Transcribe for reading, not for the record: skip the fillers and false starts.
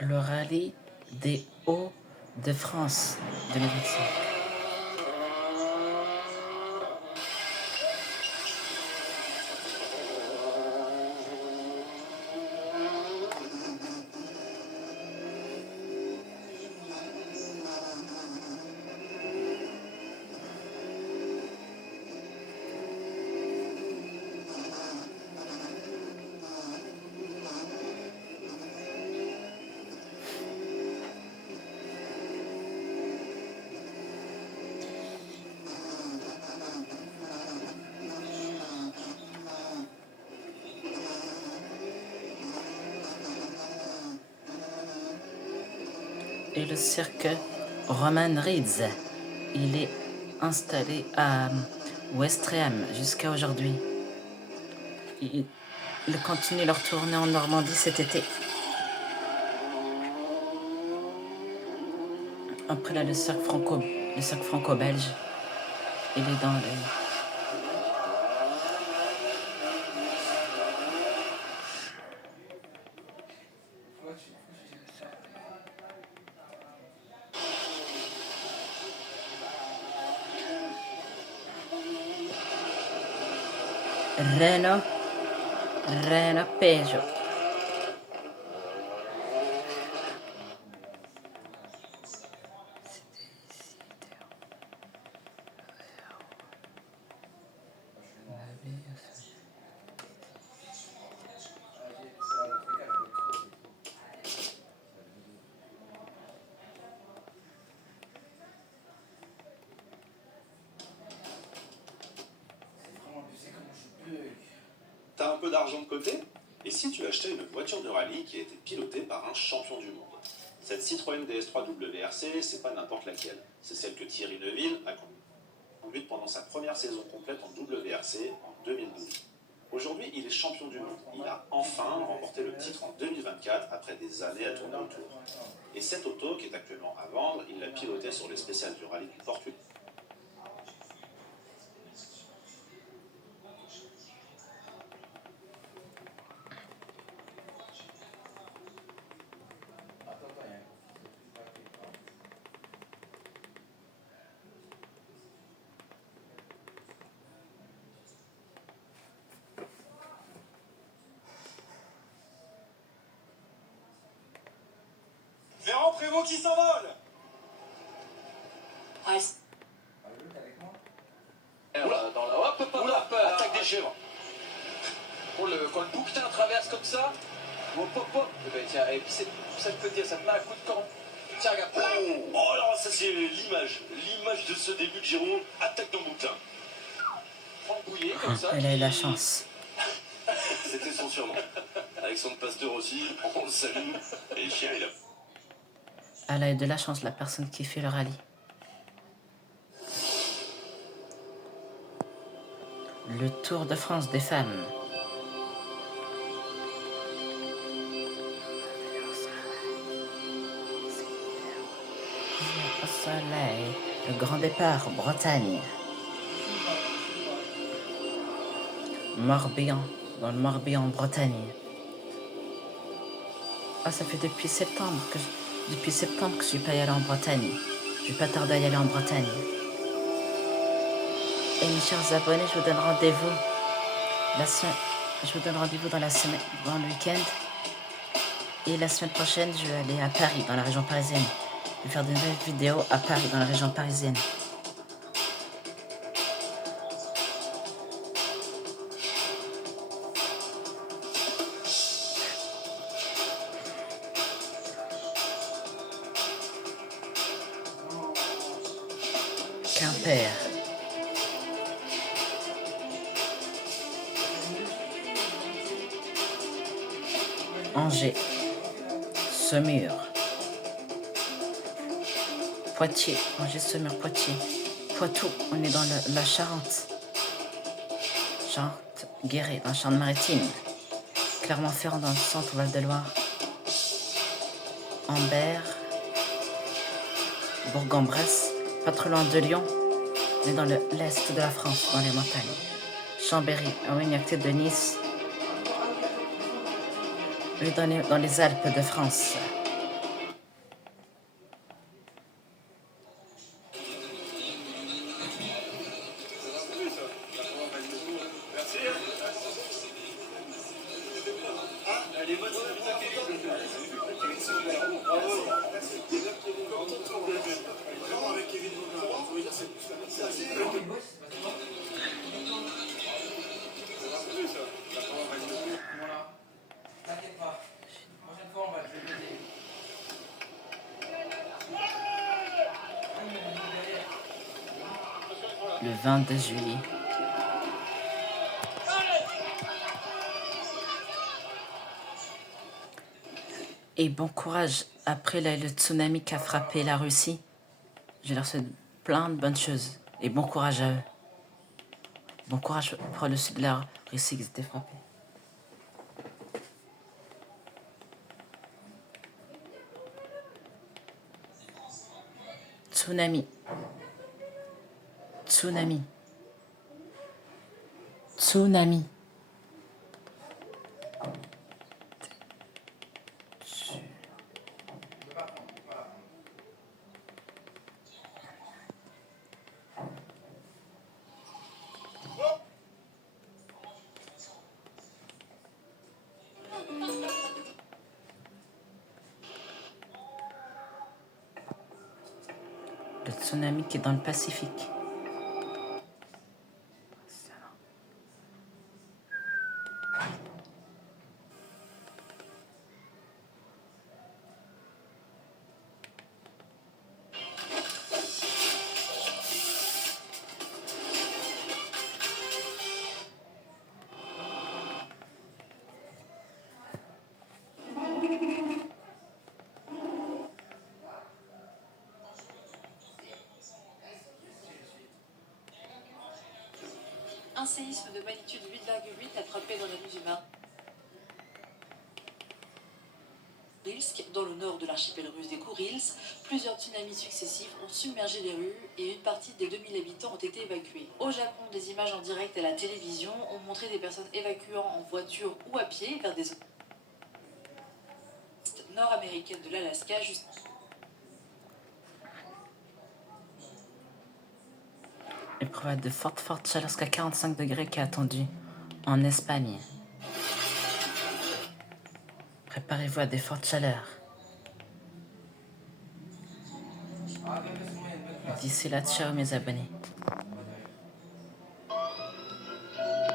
le rallye des Hauts-de-France 2025. Et le cirque Roman Reeds, il est installé à Ouistreham jusqu'à aujourd'hui. Ils continuent leur tournée en Normandie cet été. Après là, le cirque franco-belge, il est dans les... Renault Peugeot. T'as un peu d'argent de côté? Et si tu achetais une voiture de rallye qui a été pilotée par un champion du monde? Cette Citroën DS3 WRC, c'est pas n'importe laquelle. C'est celle que Thierry Neuville a conduite pendant sa première saison complète en WRC en 2012. Aujourd'hui, il est champion du monde. Il a enfin remporté le titre en 2024 après des années à tourner autour. Et cette auto, qui est actuellement à vendre, il l'a pilotée sur les spéciales du rallye du Portugal. Véran Prévost qui s'envole. Dans la hop, attaque des chèvres. Quand le bouquetin traverse comme ça, hop hop hop, et ben tiens, et puis ça te peut dire, ça te met un coup de camp. Tiens, regarde. Oh alors ça c'est l'image de ce début de Giro, attaque dans le bouquetin. Franck Bouillet comme ça. Elle a eu la chance. C'était son surnom. Alexandre Pasteur aussi, on le salue. Et le chien est là. Elle a eu de la chance, la personne qui fait le rallye. Le Tour de France des femmes. Au soleil, le grand départ, Bretagne. Morbihan, dans le Morbihan, Bretagne. Ah, ça fait depuis septembre que je suis pas allée en Bretagne. Je vais pas tarder à y aller en Bretagne. Et mes chers abonnés, je vous donne rendez-vous dans la semaine, dans le week-end. Et la semaine prochaine, je vais aller à Paris, dans la région parisienne. Je vais faire de nouvelles vidéos à Paris, dans la région parisienne. Quimper. Angers. Semur. Poitiers. Angers, Semur, Poitiers. Poitou, on est dans la Charente. Charente, Guéret, dans la Charente-Maritime. Clermont-Ferrand, dans le centre Val-de-Loire. Ambert. Bourg-en-Bresse. Pas trop loin de Lyon. On est dans l'est de la France, dans les montagnes. Chambéry, Aurignac de Nice. On est dans les Alpes de France. le 22 juillet. Et bon courage après le tsunami qui a frappé la Russie. Je leur souhaite plein de bonnes choses. Et bon courage à eux. Bon courage pour le sud de la Russie qui s'était frappé. Tsunami. Tsunami. Tsunami. Le tsunami qui est dans le Pacifique. Un séisme de magnitude 8,8 a frappé dans la nuit du mardi dans le nord de l'archipel russe des Kourils. Plusieurs tsunamis successifs ont submergé les rues et une partie des 2000 habitants ont été évacués. Au Japon, des images en direct à la télévision ont montré des personnes évacuant en voiture ou à pied vers des zones nord-américaines de l'Alaska Épreuve de forte chaleur jusqu'à 45 degrés qui est attendue en Espagne. Préparez-vous à des fortes chaleurs. D'ici là, ciao mes abonnés.